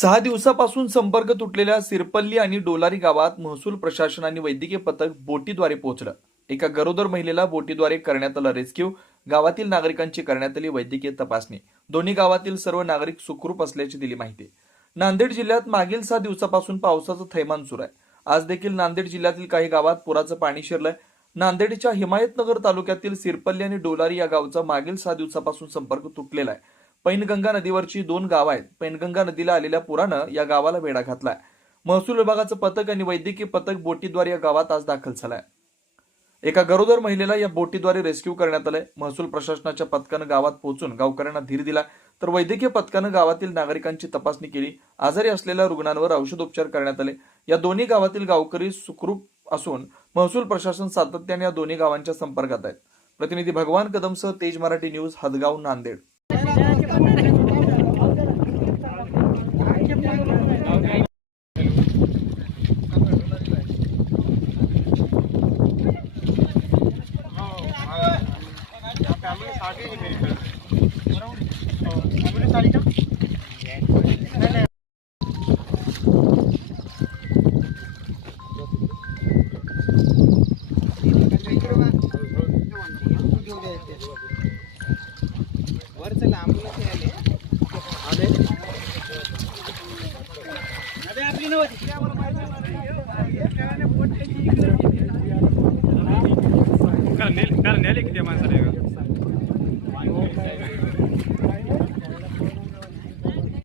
6 दिवसापासून संपर्क तुटलेल्या सिरपल्ली आणि डोलारी गावात महसूल प्रशासन आणि वैद्यकीय पथक बोटीद्वारे पोहोचलं. एका गरोदर महिलेला बोटीद्वारे करण्यात आलं रेस्क्यू. गावातील नागरिकांची करण्यात आली वैद्यकीय तपासणी. दोन्ही गावातील सर्व नागरिक सुखरूप असल्याची दिली माहिती. नांदेड जिल्ह्यात मागील 6 दिवसापासून पावसाचं थैमान सुरू आहे. आज देखील नांदेड जिल्ह्यातील काही गावात पुराचं पाणी शिरलंय. नांदेडच्या हिमायतनगर तालुक्यातील सिरपल्ली आणि डोलारी या गावचा मागील 6 दिवसापासून संपर्क तुटलेला आहे. पैनगंगा नदीवरची 2 गावं आहेत. पैनगंगा नदीला आलेल्या पुरानं या गावाला वेढा घातलाय. महसूल विभागाचं पथक आणि वैद्यकीय पथक बोटीद्वारे या गावात आज दाखल झालंय. एका गरोदर महिलेला या बोटीद्वारे रेस्क्यू करण्यात आलंय. महसूल प्रशासनाच्या पथकानं गावात पोहोचून गावकऱ्यांना धीर दिला, तर वैद्यकीय पथकानं गावातील नागरिकांची तपासणी केली. आजारी असलेल्या रुग्णांवर औषधोपचार करण्यात आले. या दोन्ही गावातील गावकरी सुखरूप असून महसूल प्रशासन सातत्याने या दोन्ही गावांच्या संपर्कात आहेत. प्रतिनिधी भगवान कदमसह तेज मराठी न्यूज, हदगाव, नांदेड. नेले किती माणसाला